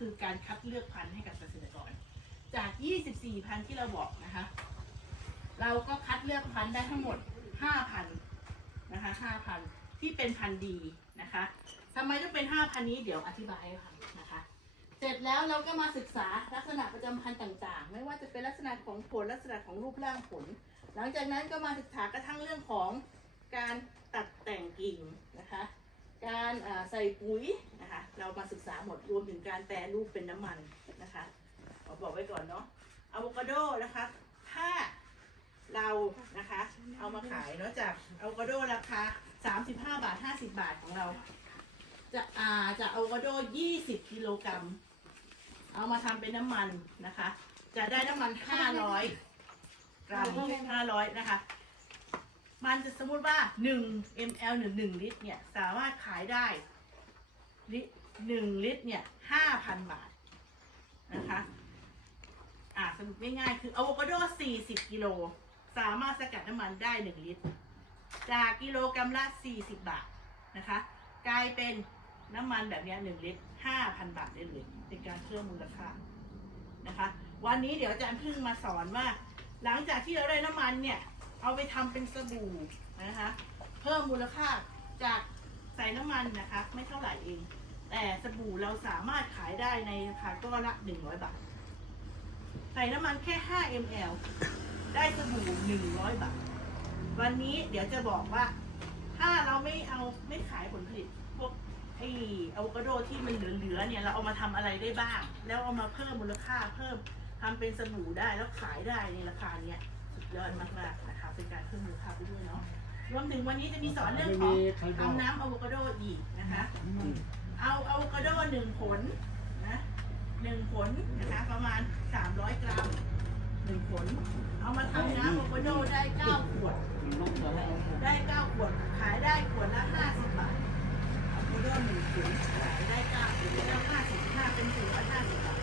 คือการคัดเลือกพันธุ์ให้กับเกษตรกร จาก 24 พันธุ์ที่เราบอกนะคะ เราก็คัดเลือกพันธุ์ได้ทั้งหมด5,000นะคะ5,000ที่เป็นพันธุ์ดีนะคะทำไมต้องเป็น5,000นี้เดี๋ยวอธิบายให้ฟังนะคะ เสร็จแล้วเราก็มาศึกษาลักษณะประจำพันธุ์ต่างๆ ไม่ว่าจะเป็นลักษณะของผลลักษณะของรูปร่างผล หลังจากนั้นก็มาศึกษากระทั่งเรื่องของการตัดแต่งกิ่งนะคะ การใส่ปุ๋ยนะคะเรามาศึกษาหมดรวมถึงการแปรรูปเป็นน้ำมันนะคะขอบอกไว้ก่อนเนาะอะโวคาโดนะคะถ้าเรานะคะเอามาขายเนาะจากอะโวคาโดราคา35 บาท 50 บาทของเรา จะอ่าจากอะโวคาโด 20 กิโลกรัม เอามาทำเป็นน้ำมันนะคะ จะได้น้ำมัน 500กรัม500 นะคะ มันจะสมมุติว่า 1 ml หรือ1ลิตรเนี่ย สามารถขายได้ลิ1ลิตรเนี่ย5,000บาท นะคะ อ่าสรุปง่ายๆคืออะโวคาโด40กิโล สามารถสกัดน้ำมันได้1ลิตร จากกิโลกรัมละ40บาท นะคะ กลายเป็นน้ำมันแบบเนี้ย1ลิตร5,000บาทได้เลยเป็นการเพิ่มมูลค่านะคะ วันนี้เดี๋ยวอาจารย์พึ่งมาสอนว่า หลังจากที่เราได้น้ำมันเนี่ย เอาไปทำเป็นสบู่นะคะ เพิ่มมูลค่าจากใส่น้ำมันนะคะ ไม่เท่าไหร่เอง แต่สบู่เราสามารถขายได้ในราคาก้อนละ100บาท ใส่น้ำมันแค่ 5 ml ได้สบู่100บาท วันนี้เดี๋ยวจะบอกว่า ถ้าเราไม่เอาไม่ขายผลผลิตพวกไอ้อะโวคาโดที่มันเหลือๆเนี่ยเราเอามาทำอะไรได้บ้าง แล้วเอามาเพิ่มมูลค่าเพิ่มทำเป็นสบู่ได้แล้วขายได้ในราคาเนี้ย ยอดมากๆนะคะ เป็นการเพิ่มมูลค่าไปด้วยเนาะ รวมถึงวันนี้จะมีสอนเรื่องของทำน้ำอะโวคาโดอีกนะคะ เอาอะโวคาโดหนึ่งผลนะหนึ่งผลนะคะ ประมาณ 300 กรัมหนึ่งผล เอามาทำน้ำอะโวคาโดได้9ขวด ได้9ขวด ขายได้ขวดละ50บาทอะโวคาโดหนึ่งผลขายได้9ขวดได้50 5เป็น450บาท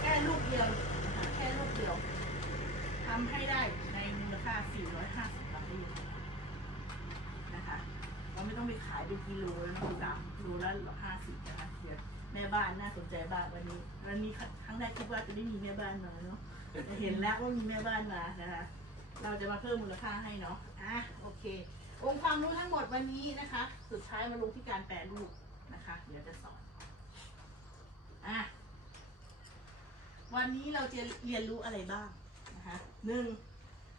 แค่ลูกเดียวนะคะแค่ลูกเดียวทำให้ได้ในมูล ค่า 450บาทได้เลยนะคะเราไม่ต้องไปขายเป็นกิโลแล้วนะคุณสามกิโลละห้าสิบนะคะเดี๋ยวแม่บ้านน่าสนใจบ้างวันนี้วันนี้ครั้งแรกคิดว่าจะไม่มีแม่บ้านมาเนาะแต่เห็นแล้วว่ามีแม่บ้านมานะคะ เราจะมาเพิ่มมูลค่าให้เนาะอะโอเค องค์ความรู้ทั้งหมดวันนี้นะคะ สุดท้ายมาลงที่การแปลรูปนะคะ เดี๋ยวจะสอนอะวันนี้เราจะเรียนรู้อะไรบ้างนะคะหนึ่ง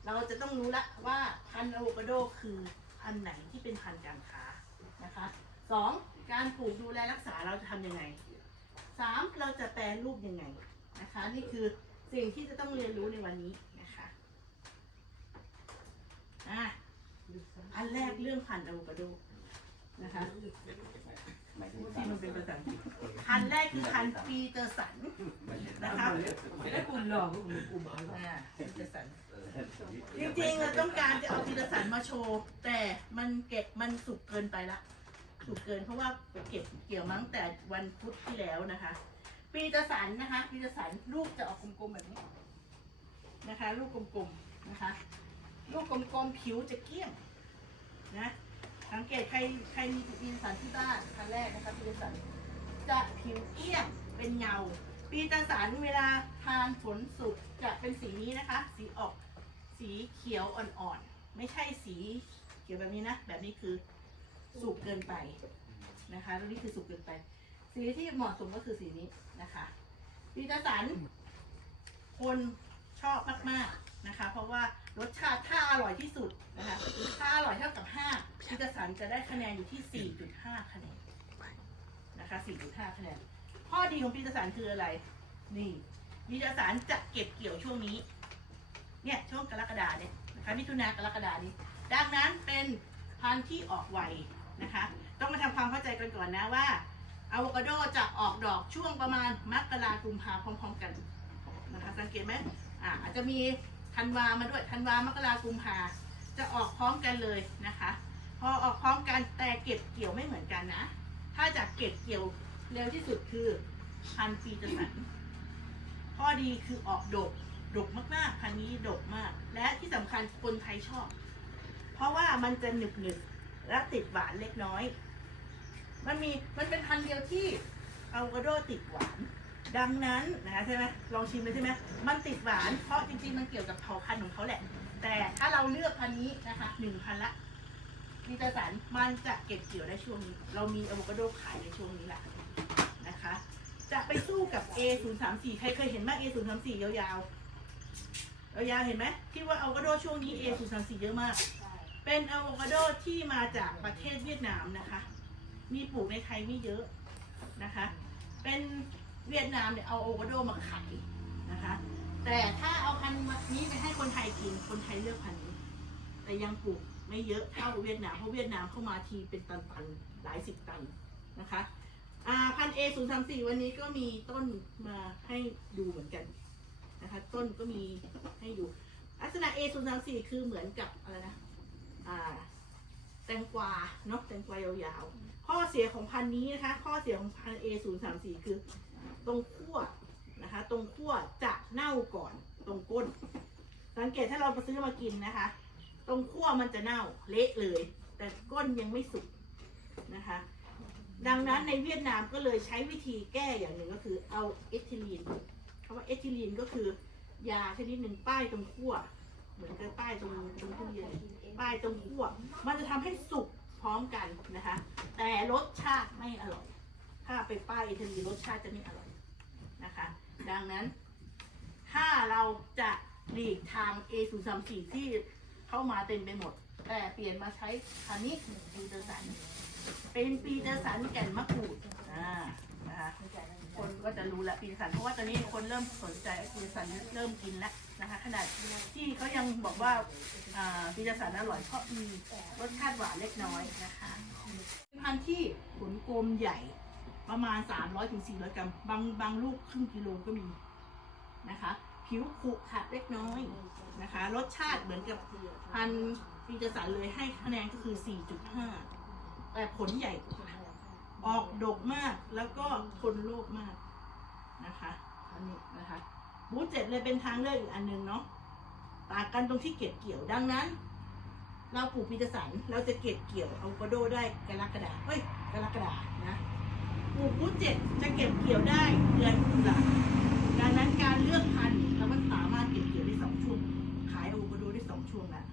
เราจะต้องรู้ละว่าพันธุ์อะโวคาโดคือพันธุ์ไหนที่เป็นพันธุ์การค้านะคะสองการปลูกดูแลรักษาเราจะทำยังไงสามเราจะแปรรูปยังไงนะคะ นี่คือสิ่งที่จะต้องเรียนรู้ในวันนี้นะคะอะอันแรกเรื่องพันธุ์อะโวคาโดนะคะ ที่มันเป็นภาษาอังกฤษพันธุ์แรกคือพันธุ์ปีเตอร์สันนะคะแล้วกลุ่มหลอกกลุ่มกลุ่มอะไรอ่าปีเตอร์สันจริงๆเราต้องการจะเอาพีรสันมาโชว์ แต่มันเก็บมันสุกเกินไปละสุกเกินเพราะว่าเก็บเกี่ยวมาตั้งแต่วันพุธที่แล้วนะคะ ปีเตอร์สันนะคะปีเตอร์สันลูกจะออกกลมๆแบบนี้นะคะ ลูกกลมๆนะคะ ลูกกลมๆผิวจะเกลี้ยงนะ สังเกตใครใครมีปีเตอร์สันที่บ้านครั้งแรกนะคะปีเตอร์สันจะผิวเกลี้ยงเป็นเงา ปีเตอร์สันเวลาทานผลสุกจะเป็นสีนี้นะคะ สีออกสีเขียวอ่อนๆ ไม่ใช่สีเขียวแบบนี้นะ แบบนี้คือสุกเกินไปนะคะแล้วนี่คือสุกเกินไป สีที่เหมาะสมก็คือสีนี้นะคะปีเตอร์สันคน ชอบมากๆนะคะ เพราะว่ารสชาติถ้าอร่อยที่สุดนะคะถ้าอร่อยเท่ากับ5ปีเตอร์สันจะได้คะแนนอยู่ที่ 4.5 คะแนนนะคะ 4.5 คะแนนข้อดีของปีเตอร์สันคืออะไร นี่ปีเตอร์สันจะเก็บเกี่ยวช่วงนี้ เนี่ยช่วงกรกฎาเนี่ยนะคะมิถุนากรกฎานี้ ดังนั้นเป็นพันธุ์ที่ออกไวนะคะ ต้องมาทำความเข้าใจกันก่อนนะว่าอะโวคาโดจะออกดอกช่วงประมาณมกรากุมภาพร้อมๆกันนะคะสังเกตไหม อ่าอาจจะมีธันวามาด้วยธันวามกรากุมภาจะออกพร้อมกันเลยนะคะ พอออกพร้อมกันแต่เก็บเกี่ยวไม่เหมือนกันนะ ถ้าจะเก็บเกี่ยวเร็วที่สุดคือพันธุ์ปีเตอร์สันข้อดีคือออกดกดกมากๆพันนี้ดกมาก และที่สำคัญคนไทยชอบ เพราะว่ามันจะหนึบหนึบๆและติดหวานเล็กน้อย มันมีมันเป็นพันธุ์เดียวที่เอะโวคาโดติดหวาน ดังนั้นนะคะใช่ไหมลองชิมเลยใช่ไหมมันติดหวานเพราะจริงๆมันเกี่ยวกับเผ่าพันธุ์ของเขาแหละ แต่ถ้าเราเลือกพันธุ์นี้นะคะหนึ่งพันละนิตสันมันจะเก็บเกี่ยวได้ช่วงนี้ เรามีอะโวคาโดขายในช่วงนี้แหละนะคะ จะไปสู้กับ A 0 3 4ใครเคยเห็นไหม A 0 3 4ยาวๆยาวๆเห็นไหมที่ว่าอะโวคาโดช่วงนี้ A 0 3 4เยอะมาก เป็นอะโวคาโดที่มาจากประเทศเวียดนามนะคะ มีปลูกในไทยไม่เยอะนะคะ เป็น เวียดนามเนี่ยเอาโอโวาโดมาขายนะคะ แต่ถ้าเอาพันธุ์นี้ไปให้คนไทยกิน คนไทยเลือกพันธุ์นี้ แต่ยังปลูกไม่เยอะเท่าเวียดนาม เพราะเวียดนามเข้ามาทีเป็นตันๆ หลายสิบตันนะคะพันเอศูนย์สามสี่วันนี้ก็มีต้นมาให้ดูเหมือนกันนะคะ ต้นก็มีให้ดู ลักษณะ A ศูนย์สามสี่คือเหมือนกับอะไรนะอ่าแตงกวาเนาะแตงกวายาวๆ ข้อเสียของพันธุ์นี้นะคะ ข้อเสียของพัน A ศูนย์สามสี่คือ ตรงขั้วนะคะ ตรงขั้วจะเน่าก่อนตรงก้น สังเกตถ้าเราไปซื้อมากินนะคะ ตรงขั้วมันจะเน่าเละเลย แต่ก้นยังไม่สุกนะคะ ดังนั้นในเวียดนามก็เลยใช้วิธีแก้อย่างหนึ่งก็คือเอาเอทิลีนคำว่าเอทิลีนก็คือยาชนิดหนึ่งป้ายตรงขั้วเหมือนกับป้ายตรงตรงทุเรียนป้ายตรงขั้วมันจะทำให้สุกพร้อมกันนะคะ แต่รสชาติไม่อร่อย ถ้าไปป้ายเอทิลีรสชาติจะไม่อร่อยนะคะ ดังนั้น ถ้าเราจะหลีกทาง A 0 3 4ที่เข้ามาเต็มไปหมด แต่เปลี่ยนมาใช้คันนี้ปีเตอร์สัน เป็นปีเตอร์สันแก่นมะกรูดอ่านะคะคนก็จะรู้ล้วปีเตอร์สันเพราะว่าตอนนี้คนเริ่มสนใจปีเตอร์สันเริ่มกินแล้วนะคะ ขนาดที่เขายังบอกว่าอ่าปีเตอร์สันอร่อยเพราะมีรสชาติหวานเล็กน้อยนะคะเป็นพันธุ์ที่ผลกลมใหญ่ ประมาณ 300ถึง400 กรัม บางบางลูกครึ่งกิโลก็มีนะคะ ผิวขรุขระเล็กน้อยนะคะ รสชาติเหมือนกับพันปีเตอร์สันเลยให้คะแนนก็คือ 4.5 แต่ผลใหญ่กว่าออกดกมากแล้วก็ทนโรคมากนะคะอันนี้นะคะ บูเจ็ดเลยเป็นทางเลือกอีกอันหนึงเนาะต่างกันตรงที่เก็บเกี่ยวดังนั้น เราปลูกปีเตอร์สันเราจะเก็บเกี่ยวเอาโวคาโดได้กรกฎาเฮ้ยกรกฎานะ ลูกบูธเจ็ดจะเก็บเกี่ยวได้เดือนตุลาดังนั้นการเลือกพันธุ์เรามันสามารถเก็บเกี่ยวได้สองช่วง ขายอะโวคาโดได้สองช่วงแล้ว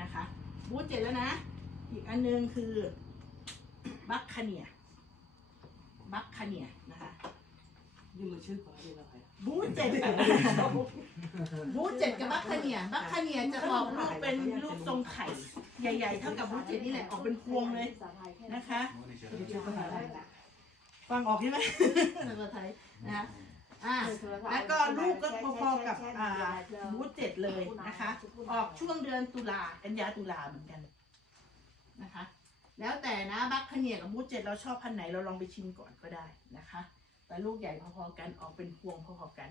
นะคะบูธเจ็ดแล้วนะ อีกอันหนึงคือบัคคาเนียบัคคาเนียนะคะ nhưng mà chưa có đây là phải บูธเจ็ดบูธเจ็ดกับบัคคาเนียบัคคาเนียจะออกลูกเป็นลูกทรงไข่ ใหญ่ ๆ เท่ากับบูธเจ็ดนี่แหละออกเป็นพวงเลยนะคะ chưa có phải ฟังออกใช่ไหมภาษาไทยนะคะอ่าแล้วก็ลูกก็พอๆกับอ่าบูธเจ็ดเลยนะคะ ออกช่วงเดือนตุลากันยาตุลาเหมือนกันนะคะ แล้วแต่นะบัคคาเนียกับบูธเจ็ดเราชอบพันธุ์ไหนเราลองไปชิมก่อนก็ได้นะคะ แต่ลูกใหญ่พอๆกันออกเป็นพวงพอๆกัน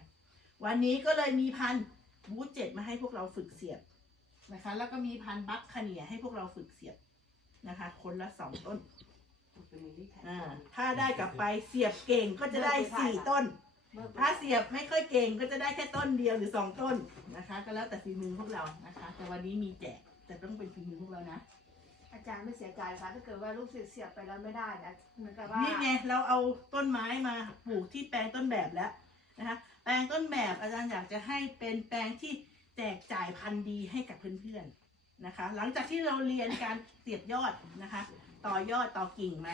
วันนี้ก็เลยมีพันธุ์บูธเจ็ดมาให้พวกเราฝึกเสียบนะคะ แล้วก็มีพันธุ์บัคคาเนียให้พวกเราฝึกเสียบนะคะ คนละสองต้น อ่าถ้าได้กลับไปเสียบเก่งก็จะได้สี่ต้น ถ้าเสียบไม่ค่อยเก่งก็จะได้แค่ต้นเดียวหรือสองต้นนะคะ ก็แล้วแต่ฝีมือพวกเรานะคะ แต่วันนี้มีแจกแต่ต้องเป็นฝีมือพวกเรานะอาจารย์ไม่เสียใจคะถ้าเกิดว่าลูกศิษย์เสียบไปแล้วไม่ได้นะเหมือนกับว่านี่ไงเราเอาต้นไม้มาปลูกที่แปลงต้นแบบแล้วนะคะแปลงต้นแบบอาจารย์อยากจะให้เป็นแปลงที่แจกจ่ายพันธุ์ดีให้กับเพื่อนๆนะคะ หลังจากที่เราเรียนการเสียบยอดนะคะ ต่อยอดต่อกิ่งไหม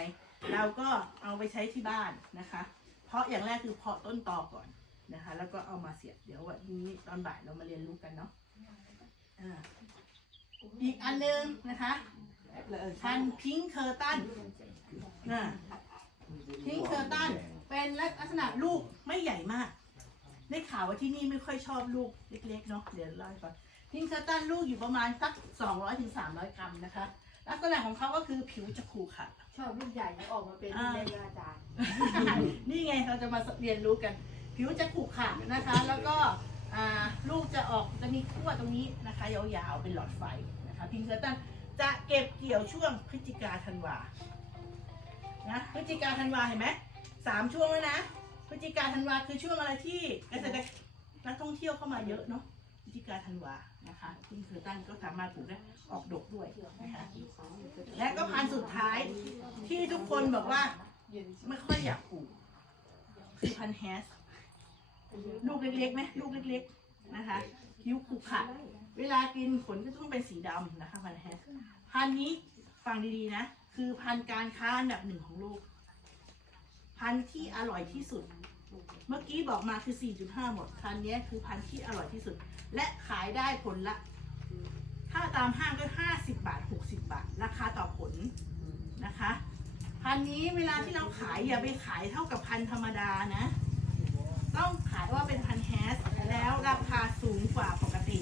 เราก็เอาไปใช้ที่บ้านนะคะ เพราะอย่างแรกคือเพาะต้นตอก่อนนะคะ แล้วก็เอามาเสียบเดี๋ยววันนี้ตอนบ่ายเรามาเรียนรู้กันเนาะอ่าอีกอันนึงนะคะพันพิงเคอร์ตันนะพิงเคอร์ตันเป็นลักษณะลูกไม่ใหญ่มาก ได้ข่าวว่าที่นี่ไม่ค่อยชอบลูกเล็กๆเนาะเดี๋ยวเล่าให้ฟังพิงเคอร์ตันลูกอยู่ประมาณสัก 200ถึง300 กรัมนะคะ ลักษณะของเขาก็คือผิวจะขรุขระ ชอบลูกใหญ่ออกมาเป็นอ่าเล็กๆอาจารย์ นี่ไงเราจะมาเรียนรู้กัน ผิวจะขรุขระนะคะ แล้วก็อ่าลูกจะออกจะมีขั้วตรงนี้นะคะ ยาวๆเป็นหลอดไฟนะคะพิงเคอร์ตันจะเก็บเกี่ยวช่วงพฤศจิกาธันวานะพฤศจิกาธันวาเห็นไหมสามช่วงแล้วนะพฤศจิกาธันวาคือช่วงอะไรที่เกษตรนักท่องเที่ยวเข้ามาเยอะเนาะ พฤศจิกาธันวานะคะพิงเคอร์ตันก็สามารถปลูกได้ออกดอกด้วยนะคะและก็พันธุ์สุดท้ายที่ทุกคนบอกว่าไม่ค่อยอยากปลูกคือพันธุ์แฮสลูกเล็กๆไหมลูกเล็ก ๆนะคะคิ้วขรุขระเวลากินขนก็ต้องเป็นสีดำนะคะพันธุ์แฮสพันธุ์นี้ฟังดีๆนะ คือพันธุ์การค้าอันดับหนึ่งของโลกพันธุ์ที่อร่อยที่สุด เมื่อกี้บอกมาคือ 4.5 หมด พันธุ์นี้คือพันธุ์ที่อร่อยที่สุด และขายได้ผลละ ถ้าตามห้างก็ 50 บาท 60 บาท ราคาต่อผลนะคะ พันธุ์นี้เวลาที่เราขายอย่าไปขายเท่ากับพันธุ์ธรรมดานะ ต้องขายว่าเป็นพันธุ์แฮสแล้วราคาสูงกว่าปกติ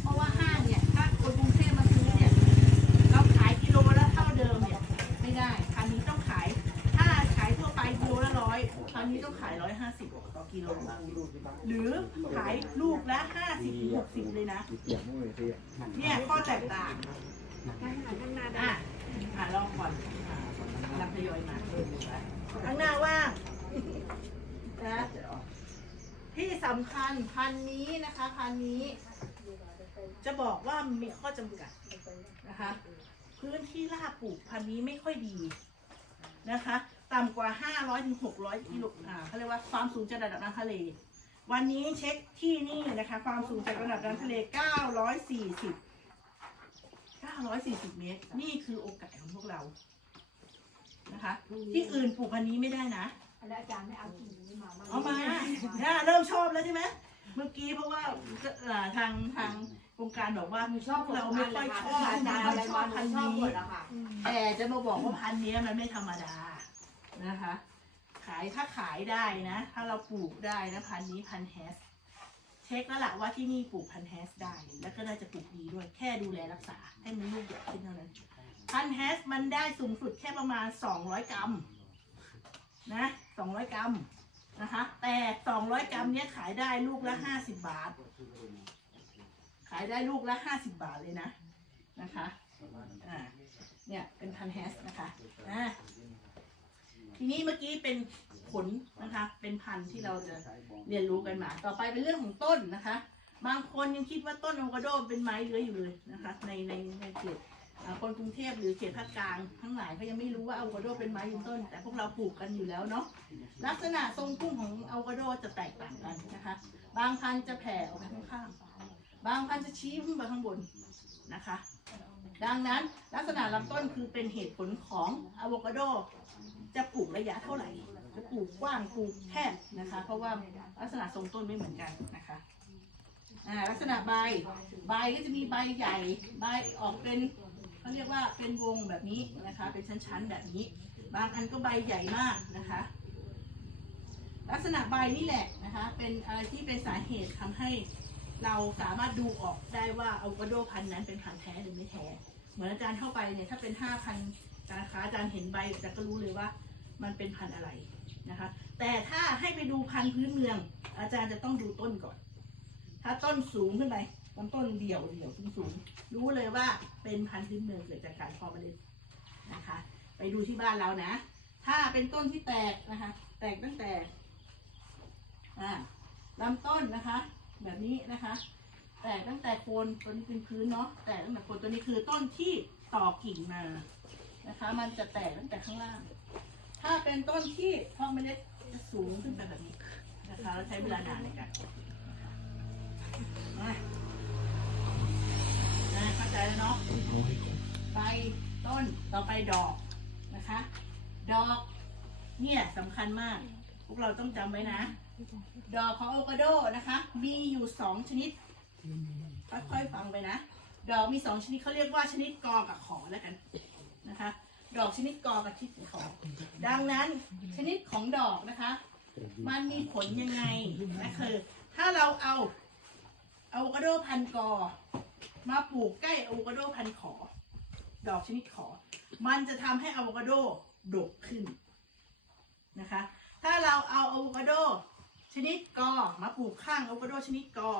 เพราะว่าห้างเนี่ย ถ้าคนกรุงเทพมาซื้อเนี่ย เราขายกิโลละเท่าเดิมเนี่ย ไม่ได้ พันนี้ต้องขาย ถ้าขายทั่วไป กิโลละร้อยพันนี้ต้องขายร้อยห้าสิบต่อกิโล หรือขายลูกละห้าสิบหกสิบเลยนะเปียกมือที่เนี่ยข้อแตกต่างอะอะลองก่อนอะกำลังทยอยมาข้างหน้าว่างนะที่สำคัญพันนี้นะคะพันนี้ จะบอกว่ามีข้อจำกัดนะคะ พื้นที่ราบปลูกพันนี้ไม่ค่อยดีนะคะ ต่ำกว่า 500ถึง600กิโลอ่าเขาเรียกว่าความสูงจากระดับน้ำทะเล วันนี้เช็คที่นี่นะคะ ความสูงจากระดับน้ำทะเล 940 940 เมตร นี่คือโอกาสของพวกเรานะคะ ที่อื่นปลูกพันนี้ไม่ได้นะแล้วอาจารย์ไม่เอากิ่งนี้มาเอามาเนี่ยเริ่มชอบแล้วใช่ไหมเมื่อกี้เพราะว่าเอ่อทางทางโครงการบอกว่าหนูชอบเราไม่ค่อยชอบอาจารย์อะไรมาพันชอบหมดอะค่ะแต่จะมาบอกว่าพันธุ์เนี้ยมันไม่ธรรมดา นะคะ ขายถ้าขายได้นะ ถ้าเราปลูกได้นะพันนี้พันแฮสเช็คแล้วล่ะว่าที่นี่ปลูกพันแฮสได้ แล้วก็น่าจะปลูกดีด้วย แค่ดูแลรักษา ให้มันลูกใหญ่ขึ้นเท่านั้น พันแฮสมันได้สูงสุดแค่ประมาณ 200 กรัมนะ200 กรัมนะคะ แต่ 200 กรัมเนี้ยขายได้ลูกละ 50 บาท ขายได้ลูกละ 50 บาทเลยนะ นะคะ อ่า เนี่ย เป็นพันแฮสนะคะ อ่า ทีนี้เมื่อกี้เป็นผลนะคะ เป็นพันธุ์ที่เราจะเรียนรู้กันมา ต่อไปเป็นเรื่องของต้นนะคะ บางคนยังคิดว่าต้นอะโวคาโดเป็นไม้เลื้อยอยู่เลยนะคะ ในในในเขตคนกรุงเทพหรือเขตภาคกลางทั้งหลายเขายังไม่รู้ว่าอะโวคาโดเป็นไม้ยืนต้น แต่พวกเราปลูกกันอยู่แล้วเนาะลักษณะทรงพุ่มของอะโวคาโดจะแตกต่างกันนะคะ บางพันธุ์จะแผ่ออกไปข้างๆบางพันธุ์จะชี้ขึ้นไปข้างบนนะคะ ดังนั้นลักษณะลำต้นคือเป็นเหตุผลของอะโวคาโด จะปลูกระยะเท่าไหร่จะปลูกกว้างปลูกแคบนะคะ เพราะว่าลักษณะทรงต้นไม่เหมือนกันนะคะลักษณะใบใบก็จะมีใบใหญ่ใบออกเป็นเขาเรียกว่าเป็นวงแบบนี้นะคะ เป็นชั้นๆแบบนี้ บางอันก็ใบใหญ่มากนะคะ ลักษณะใบนี่แหละนะคะ เป็นอะไรที่เป็นสาเหตุทำให้เราสามารถดูออกได้ว่าอะโวคาโดพันธุ์นั้นเป็นพันธุ์แท้หรือไม่แท้ เหมือนอาจารย์เข้าไปเนี่ยถ้าเป็นห้าพัน การค้าอาจารย์เห็นใบอาจารย์ก็รู้เลยว่ามันเป็นพันธุ์อะไรนะคะ แต่ถ้าให้ไปดูพันธุ์พื้นเมือง อาจารย์จะต้องดูต้นก่อน ถ้าต้นสูงขึ้นไปลำต้นเดี่ยวเดี่ยวสูงสูงรู้เลยว่าเป็นพันธุ์พื้นเมืองเกิดจากการพาะเมล็ดนะคะ ไปดูที่บ้านเรานะ ถ้าเป็นต้นที่แตกนะคะ แตกตั้งแต่อ่าลำต้นนะคะ แบบนี้นะคะ แตกตั้งแต่โคนตัวนี้เป็นพื้นเนาะแตกตั้งแต่โคนตัวนี้คือต้นที่ต่อกิ่งมา นะคะ มันจะแตกตั้งแต่ข้างล่าง ถ้าเป็นต้นที่เพาะเมล็ดจะสูงขึ้นไปแบบนี้นะคะแล้วใช้เวลานานในการมานะเข้าใจแล้วเนาะใบต้นต่อไปดอกนะคะ ดอกเนี่ยสำคัญมาก พวกเราต้องจำไว้นะ ดอกของอโวคาโดนะคะ มีอยู่สองชนิดค่อยๆฟังไปนะ ดอกมีสองชนิดเขาเรียกว่าชนิดกอกับขอแล้วกัน นะคะ ดอกชนิดกอกับชนิดขอ ดังนั้นชนิดของดอกนะคะ มันมีผลยังไงนะคือ ถ้าเราเอาอะโวคาโดพันกอ มาปลูกใกล้อะโวคาโดพันขอ ดอกชนิดขอ มันจะทำให้อะโวคาโดดกขึ้นนะคะ ถ้าเราเอาอะโวคาโดชนิดกอมาปลูกข้างอะโวคาโดชนิดกอ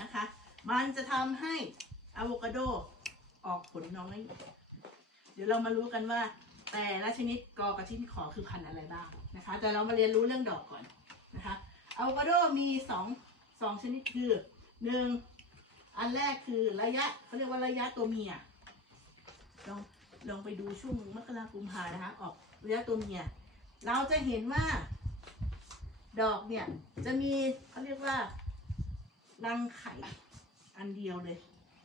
นะคะ มันจะทำให้อะโวคาโดออกผลน้อยเดี๋ยวเรามารู้กันว่า แต่ละชนิดกอกับชนิดขอคือพันธุ์อะไรบ้างนะคะ แต่เรามาเรียนรู้เรื่องดอกก่อนนะคะอะโวคาโดมีสองสองชนิดคือหนึ่งอันแรกคือระยะเขาเรียกว่าระยะตัวเมียลองลองไปดูช่วงมกราคมกุมภานะคะ ออกระยะตัวเมีย เราจะเห็นว่า ดอกเนี่ย จะมีเขาเรียกว่ารังไข่อันเดียวเลย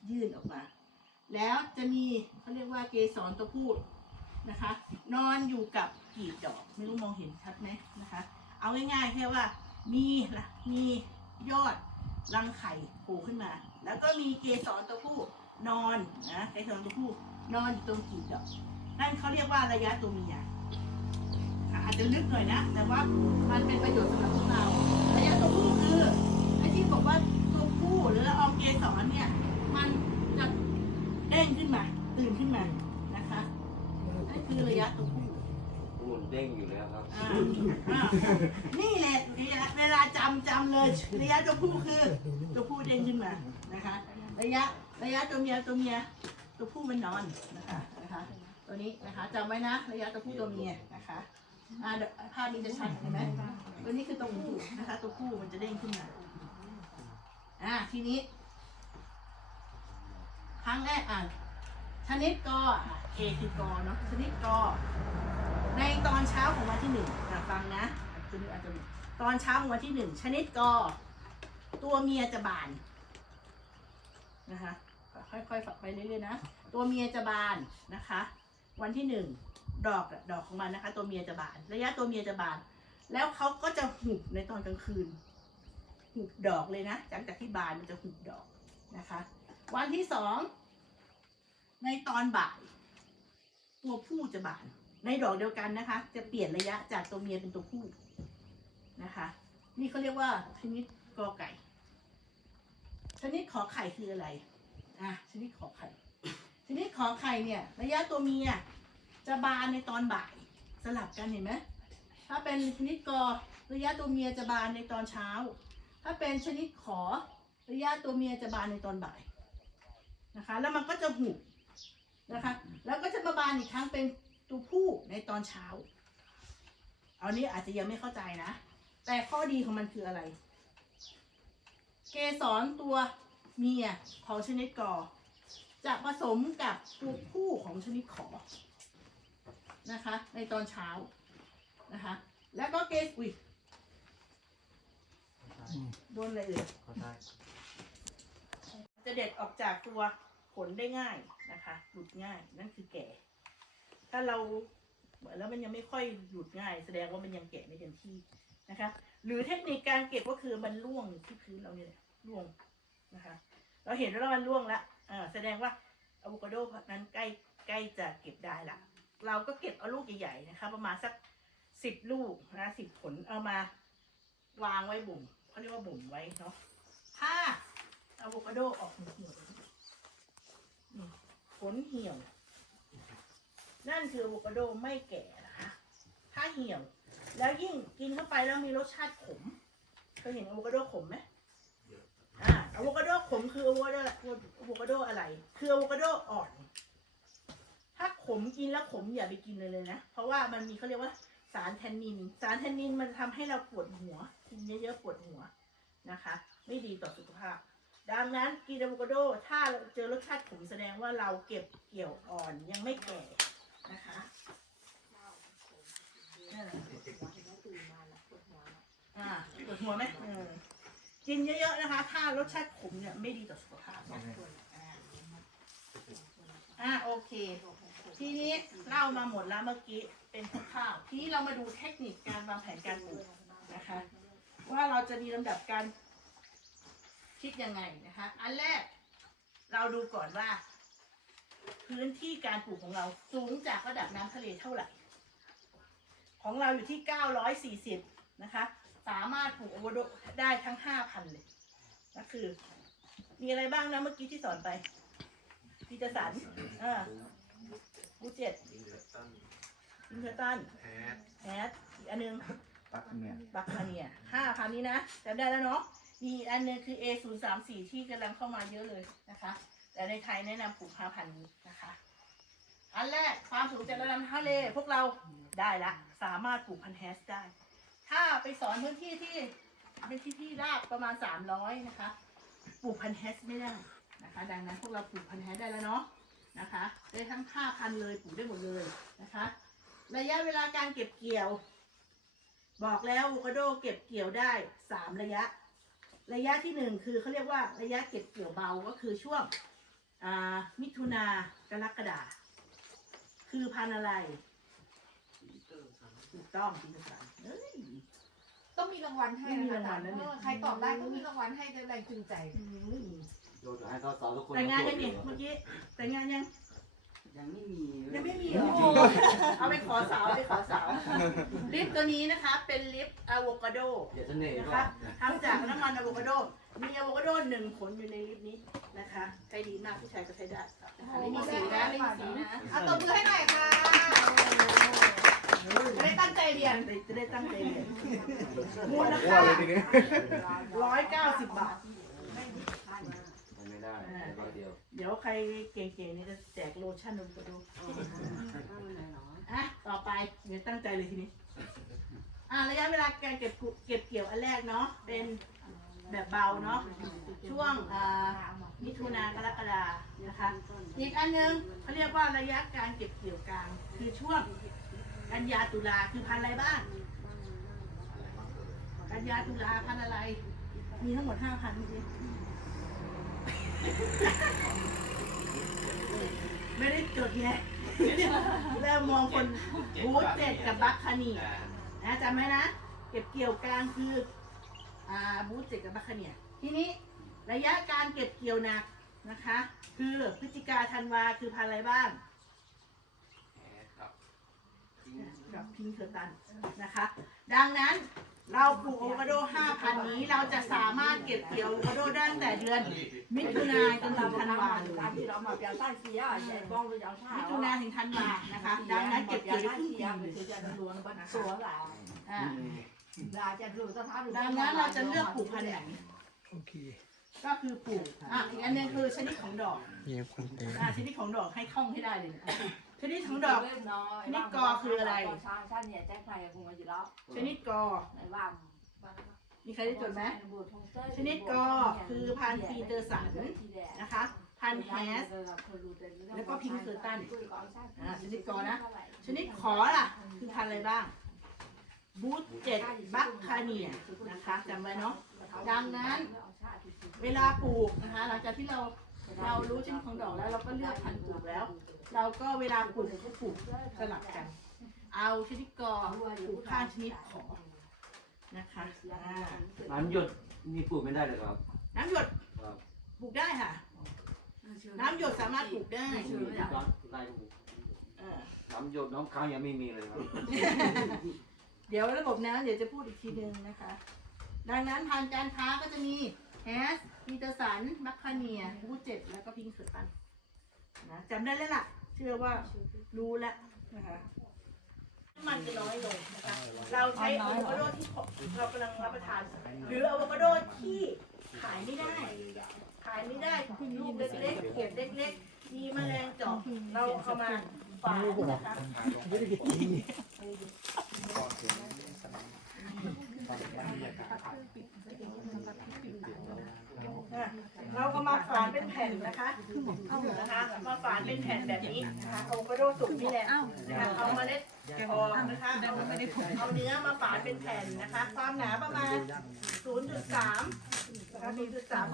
ยื่นออกมา แล้วจะมีเขาเรียกว่าเกสรตัวผู้นะคะ นอนอยู่กับกีบดอก ไม่รู้มองเห็นชัดไหมนะคะ เอาง่ายๆแค่ว่ามีละมียอดรังไข่โผล่ขึ้นมา แล้วก็มีเกสรตัวผู้นอนนะเกสรตัวผู้นอนอยู่ตรงกีบดอกนั่นเขาเรียกว่าระยะตัวเมียอาจจะลึกหน่อยนะ แต่ว่ามันเป็นประโยชน์สำหรับพวกเราระยะตัวผู้คือไอ้ที่บอกว่าตัวผู้หรือละอองเกสรเนี่ยมัน ด้งขึ้นมา ตื่นขึ้นมานะคะนั่นคือระยะตัวผู้พูดเด้งอยู่แล้วครับอ่าอ่านี่แหละเวลาจำจำเลย ระยะตัวผู้คือ ตัวผู้เด้งขึ้นมานะคะ ระยะระยะตัวเมียตัวเมียตัวผู้มันนอนนะคะนะคะ ตัวนี้นะคะจำไว้นะระยะตัวผู้ตัวเมียนะคะอ่าเดี๋ยวภาพนี้จะชัดเห็นไหมตัวนี้คือตัวผู้นะคะ ตัวผู้มันจะเด้งขึ้นมาอ่าทีนี้ ครั้งแรกอ่านชนิดกอเอคือกอเนาะชนิดกอในตอนเช้าของวันที่หนึ่งฟังนะตัวนี้อาจจะตอนเช้าของวันที่หนึ่งชนิดกอตัวเมียจะบานนะคะค่อยๆฝักไปเรื่อยๆนะตัวเมียจะบานนะคะ วันที่หนึ่งดอกดอกของมันนะคะ ตัวเมียจะบาน ระยะตัวเมียจะบาน แล้วเขาก็จะหุบในตอนกลางคืนหุบดอกเลยนะจากจากที่บานมันจะหุบดอกนะคะ วันที่สองในตอนบ่าย ตัวผู้จะบาน ในดอกเดียวกันนะคะ จะเปลี่ยนระยะจากตัวเมียเป็นตัวผู้นะคะ นี่เขาเรียกว่าชนิดกอไก่ ชนิดขอไข่คืออะไรอะชนิดขอไข่ชนิดขอไข่เนี่ย ระยะตัวเมียจะบานในตอนบ่ายสลับกันเห็นไหมถ้าเป็นชนิดกอระยะตัวเมียจะบานในตอนเช้า ถ้าเป็นชนิดขอระยะตัวเมียจะบานในตอนบ่าย นะคะ แล้วมันก็จะหุบนะคะ แล้วก็จะมาบานอีกครั้งเป็นตัวผู้ในตอนเช้า เอานี้อาจจะยังไม่เข้าใจนะ แต่ข้อดีของมันคืออะไร เกสรตัวเมียของชนิดกอจะผสมกับตัวผู้ของชนิดขอนะคะ ในตอนเช้านะคะ แล้วก็เกสอุ้ยโดนอะไรเอ่ย จะเด็ดออกจากตัวขนได้ง่ายนะคะ หลุดง่ายนั่นคือแก่ ถ้าเราเหมือนแล้วมันยังไม่ค่อยหลุดง่าย แสดงว่ามันยังแก่ไม่เต็มที่นะคะ หรือเทคนิคการเก็บก็คือมันร่วงที่พื้นเราเนี่ยร่วงนะคะ เราเห็นแล้วมันร่วงละอ่าแสดงว่าอะโวคาโดนั้นใกล้ใกล้จะเก็บได้ละเราก็เก็บเอาลูกใหญ่ๆนะคะ ประมาณสักสิบลูกนะสิบผลเอามาวางไว้บุ่มเขาเรียกว่าบุ่มไว้เนาะถ้า อะโวคาโดออกเหี่ยวนี่ผลเหี่ยว นั่นคืออะโวคาโดไม่แก่นะคะถ้าเหี่ยว แล้วยิ่งกินเข้าไปแล้วมีรสชาติขมเคยเห็นอะโวคาโดขมไหมอ่าอะโวคาโดขมคืออะโวคาโดอะโวคาโดอะไร คืออะโวคาโดอ่อน ถ้าขมกินแล้วขมอย่าไปกินเลยเลยนะ เพราะว่ามันมีเขาเรียกว่าสารแทนนิน สารแทนนินมันทำให้เราปวดหัว กินเยอะๆปวดหัวนะคะ ไม่ดีต่อสุขภาพ ดังนั้นกินอะโวคาโดถ้าเจอรสชาติขมแสดงว่าเราเก็บเกี่ยวอ่อนยังไม่แก่นะคะอ่าปวดหัวไหมเออกินเยอะๆนะคะ ถ้ารสชาติขมเนี่ยไม่ดีต่อสุขภาพนะอ่าอ่าโอเค ทีนี้เล่ามาหมดแล้วเมื่อกี้เป็นคร่าวๆทีนี้เรามาดูเทคนิคการวางแผนการปลูกนะคะ ว่าเราจะมีลำดับการ คิดยังไงนะคะ อันแรกเราดูก่อนว่า พื้นที่การปลูกของเราสูงจากระดับน้ำทะเลเท่าไหร่ ของเราอยู่ที่ 940 นะคะ สามารถปลูกโอโวโดได้ทั้ง 5,000 เลยก็คือ มีอะไรบ้างนะเมื่อกี้ที่สอนไปพีเตอร์สันอ่าบูเจ็ดอินเดอร์ตันอินเทอร์ตันแอดแอดอีกอันหนึง ปักเนี่ย บัคคาเนียห้าพันนี้นะจำได้แล้วเนาะ มีอีกอันหนึงคือ A 0 3 4ที่กำลังเข้ามาเยอะเลยนะคะ แต่ในไทยแนะนำปลูกห้าพันนี้นะคะ อันแรกความสูงจากระดับทะเลพวกเราได้ละ สามารถปลูกพันธุ์แฮสได้ ถ้าไปสอนพื้นที่ที่เป็นที่ที่ราบประมาณ 300 นะคะ ปลูกพันธุ์แฮสไม่ได้นะคะ ดังนั้นพวกเราปลูกพันธุ์แฮสได้แล้วเนาะนะคะได้ทั้ง5,000เลยปลูกได้หมดเลยนะคะ ระยะเวลาการเก็บเกี่ยว บอกแล้วอะโวคาโดเก็บเกี่ยวได้สามระยะ ระยะที่หนึ่งคือเขาเรียกว่าระยะเก็บเกี่ยวเบาก็คือช่วงอ่ามิถุนากรกฎาคือพันธุ์อะไรถูกต้องปีสามเอ้ย ต้องมีรางวัลให้ไม่มีนะคะรางวัลนะเนี่ย เออใครตอบได้ต้องมีรางวัลให้เป็นแรงจูงใจอืมโยนให้สาวๆทุกคนแต่งงานยังนี่เมื่อกี้แต่งงานยัง ยังไม่มียังไม่มีเหรอเอาไปขอสาวเอาไปขอสาว ลิปตัวนี้นะคะ เป็นลิปอะโวคาโดอย่าเสน่ห์นะก็คะทำจากน้ำมันอะโวคาโด มีอะโวคาโดหนึ่งผลอยู่ในลิปนี้นะคะใช้ดีมากผู้ชายก็ใช้ได้นะคะไม่มีสีนะไม่มีสีนะเอาตบมือให้หน่อยค่ะจะได้ตั้งใจเรียนจะได้ตั้งใจเรียนมูลว่าค่าเลยทีนี้ร้อยเก้าสิบบาทมัน ไม่ได้ร้อยเดียวเดี๋ยวใครเก่งๆนี่จะแจกโลชั่นอะโวคาโดอะต่อไปเดี๋ยวตั้งใจเลยทีนี้ อะระยะเวลาการเก็บกุเก็บเกี่ยวอันแรกเนาะเป็นแบบเบาเนาะช่วงอ่ามิถุนากรกฎานะคะ อีกอันหนึงเขาเรียกว่าระยะการเก็บเกี่ยวกลาง คือช่วงกันยาตุลาคือพันธุ์อะไรบ้าง กันยาตุลาพันธุ์อะไร มีทั้งหมดห้าพันเมื่อกี้ ไม่ได้จดไงแล้วมองคนบูธเจ็ดกับบัคคานีนะจำไว้นะ เก็บเกี่ยวกลางคือ อ่าบูธเจ็ดกับบัคคาเนียทีนี้ระยะการเก็บเกี่ยวหนักนะคะ คือพฤศจิกาธันวาคือพันธุ์อะไรบ้างกับพิงเคอร์ตันนะคะ ดังนั้น เราปลูกอะโวคาโด 5,000 นี้ เราจะสามารถเก็บเกี่ยวอะโวคาโดได้ตั้งแต่เดือน มิถุนาจนถึงธันวาเลยที่เรามาเปลี่ยนใต้เสียใหญ่บ้องไปเอาผ้ามิถุนาถึงธันวานะคะ ดังนั้นเก็บเกี่ยวได้ครึ่งปีไปเลยถือจะล้วนบ้านสัวหลาอ่าลาจะรู้สภาพดังนั้นเราจะเลือกปลูกพันธุ์ไหน โอเคก็คือปลูก อะ อีกอันหนึงคือชนิดของดอกมีคนเต็มอะชนิดของดอกให้ท่องให้ได้เลยนะ ชนิดของดอก ชนิดกอคืออะไร ชาชาเนี่ยแจ้งใครคงมาอยู่แล้วชนิดกอ ในว่างมีใครได้จดไหม ชนิดกอคือพันธุ์ปีเตอร์สัน นะคะ พันธุ์แฮส แล้วก็พิงค์เคอร์ตันอ่าชนิดกอนะ ชนิดขอล่ะ คือพันธุ์อะไรบ้าง บูธเจ็ดบัคคาเนียนะคะจำไว้เนาะ ดังนั้น เวลาปลูกนะคะ หลังจากที่เรา เรารู้ชนิดของดอกแล้วเราก็เลือกพันธุ์ปลูกแล้ว เราก็เวลาปลูกก็ปลูกสลับกัน เอาชนิดกอปลูกข้างชนิดขอนะคะอ่าน้ำหยดนี่ปลูกไม่ได้เลยครับ น้ำหยดครับปลูกได้ค่ะ น้ำหยดสามารถปลูกได้น้ำลายปลูกเออน้ำหยดน้ำค้างยังไม่มีเลยครับเดี๋ยวระบบน้ำเดี๋ยวจะพูดอีกทีหนึ่งนะคะ ดังนั้นทางการค้าก็จะมีแฮส มีเตอร์สันมัคคาเนียบูเจ็ตแล้วก็พิงค์เสือตันนะจำได้แล้วล่ะ เชื่อว่ารู้แล้วนะคะน้ำมันจะน้อยลงนะคะเราใช้อะโวคาโดที่เรากำลังรับประทาน หรืออะโวคาโดที่ขายไม่ได้ ขายไม่ได้ลูกเล็กๆเก็บเล็กๆ มีแมลงเจาะเราเอามาฝากนะคะ เราก็มาฝานเป็นแผ่นนะคะนะคะ มาฝานเป็นแผ่นแบบนี้นะคะอะโวคาโดสุกนี่แหละนะคะเอาเมล็ดออกนะคะเอาเอาเนื้อมาฝานเป็นแผ่นนะคะ ความหนาประมาณ 0.3นะคะ0.3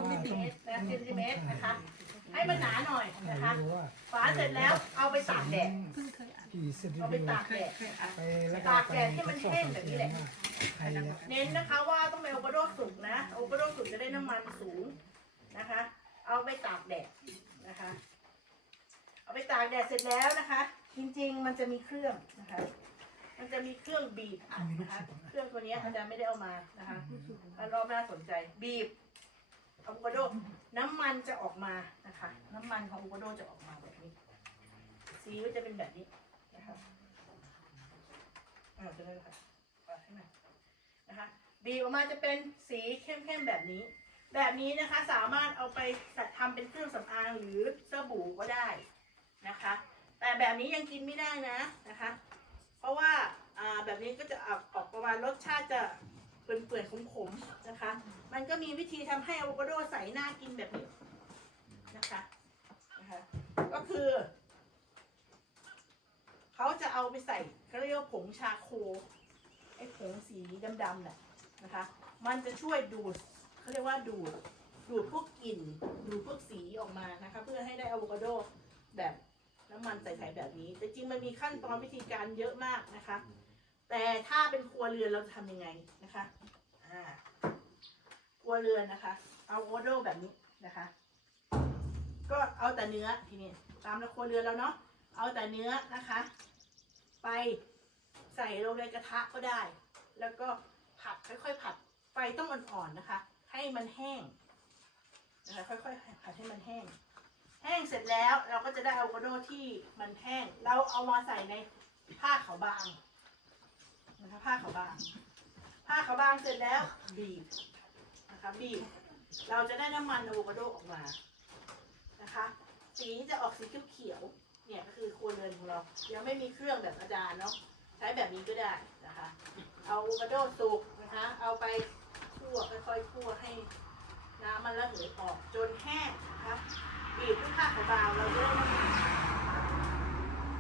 เซนติเมตรนะเซนติเมตรนะคะ ให้มันหนาหน่อยนะคะรู้ว่าฝานเสร็จแล้วเอาไปตากแดดกี่เซนติเอาเมไปตรตากแดดไปแล้วก็ตากแดดให้มันแห้งแบบนี้แหละใครเนี่ยเน้นนะคะว่าต้องเป็นอะ โดสุกนะอโวคโดสุกจะได้น้ำมันสูงนะคะ เอาไปตากแดดนะคะ เอาไปตากแดดเสร็จแล้วนะคะ จริงๆมันจะมีเครื่องนะคะ มันจะมีเครื่องบีบอัดนะคะ เครื่องตัวนี้อาจารย์ไม่ได้เอามานะคะอันรอบหน้าสนใจบีบอะโวคาโดน้ำมันจะออกมานะคะ น้ำมันของอะโวคาโดจะออกมาแบบนี้สีก็จะเป็นแบบนี้นะคะอ่าจะได้ค่ะอ่าให้หน่อยนะคะ บีบออกมาจะเป็นสีเข้มๆแบบนี้ แบบนี้นะคะสามารถเอาไปทำเป็นเครื่องสำอางหรือสบู่ก็ได้นะคะ แต่แบบนี้ยังกินไม่ได้นะนะคะ เพราะว่าแบบนี้ก็จะออกออกประมาณรสชาติจะเปื่อนๆขมๆนะคะ มันก็มีวิธีทำให้อะโวคาโดใส่น่ากินแบบนี้นะคะนะคะก็คือเขาจะเอาไปใส่เขาเรียกว่าผงชาโคไอ้ผงสีดำๆน่ะ นะคะ มันจะช่วยดูดเขาเรียกว่าดูดดูดพวกกลิ่นดูดพวกสีออกมานะคะ เพื่อให้ได้อะโวคาโดแบบน้ำมันใสๆแบบนี้ แต่จริงมันมีขั้นตอนวิธีการเยอะมากนะคะ แต่ถ้าเป็นครัวเรือนเราจะทำยังไงนะคะอ่าครัวเรือนนะคะเอาโวคาโดแบบนี้นะคะ ก็เอาแต่เนื้อทีนี้ตามละครัวเรือนแล้วเนาะเอาแต่เนื้อนะคะ ไปใส่ลงในกระทะก็ได้ แล้วก็ ผัดค่อยๆ ผัดไฟต้องอ่อนๆนะคะ ให้มันแห้งนะคะค่อยๆผัดให้มันแห้ง แห้งเสร็จแล้วเราก็จะได้อะโวคาโดที่มันแห้ง เราเอามาใส่ในผ้าขาวบางนะคะผ้าขาวบาง ผ้าขาวบางเสร็จแล้วบีบนะคะบีบเราจะได้น้ำมันอะโวคาโดออกมานะคะสีจะออกสีเขียวๆเนี่ยก็คือครัวเรือนของเรา ยังไม่มีเครื่องแบบอาจารย์เนาะใช้แบบนี้ก็ได้นะคะ เอาอะโวคาโดสุกนะคะ เอาไปคั่วค่อยๆคั่วให้น้ำมันระเหยออกจนแห้งนะคะบีบด้วยผ้าขาวบางเราจะได้น้ำมัน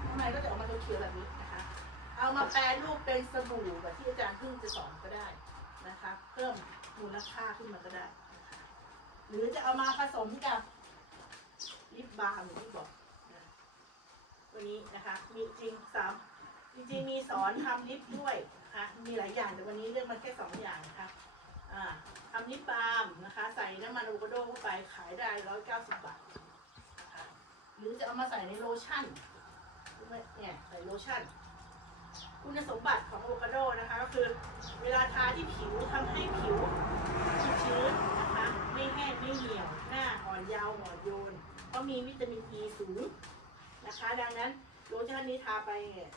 ข้างในก็จะออกมาเขียวๆแบบนี้นะคะ เอามาแปรรูปเป็นสบู่แบบที่อาจารย์เพิ่งจะสอนก็ได้นะคะ เพิ่มมูลค่าขึ้นมาก็ได้ หรือจะเอามาผสมกับลิปบาล์มอย่างที่บอกนะตัวนี้นะคะ มีจริงสามจริงๆมีสอนทำลิปด้วย นะคะมีหลายอย่างแต่วันนี้เลือกมาแค่สองอย่างนะคะอ่าทำลิปาล์มนะคะ ใส่น้ำมันอะโวคาโดเข้าไปขายได้ร้อยเก้าสิบบาทนะคะหรือจะเอามาใส่ในโลชั่นเนี่ยใส่โลชั่น คุณสมบัติของอะโวคาโดนะคะก็คือเวลาทาที่ผิวทำให้ผิวชื้นนะคะไม่แห้งไม่เหี่ยวหน้าอ่อนยาว์อ่อนโยนเพราะมีวิตามินอีสูงนะคะ ดังนั้นโลชั่นนี้ทาไปเนี่ย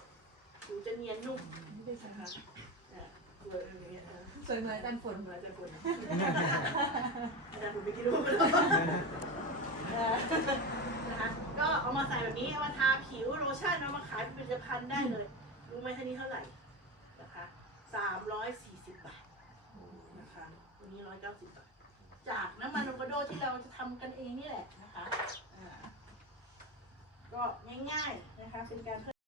ผิวจะเนียนนุ่มนะคะเอ่อเอออย่างเงี้ยเออสวยเหมือนกันฝนเหมือนจะคุณอาจารย์ผมไม่คิดว่ามันเออนะคะก็เอามาใส่แบบนี้เอามาทาผิวโลชั่นเอามาขายเป็นผลิตภัณฑ์ได้เลยรู้ไหมท่านี้เท่าไหร่นะคะสามร้อยสี่สิบบาทนะคะวันนี้ร้อยเก้าสิบบาท จากน้ำมันอะโวคาโดที่เราจะทำกันเองนี่แหละนะคะอ่าก็ง่ายๆนะคะเป็นการเพิ่ม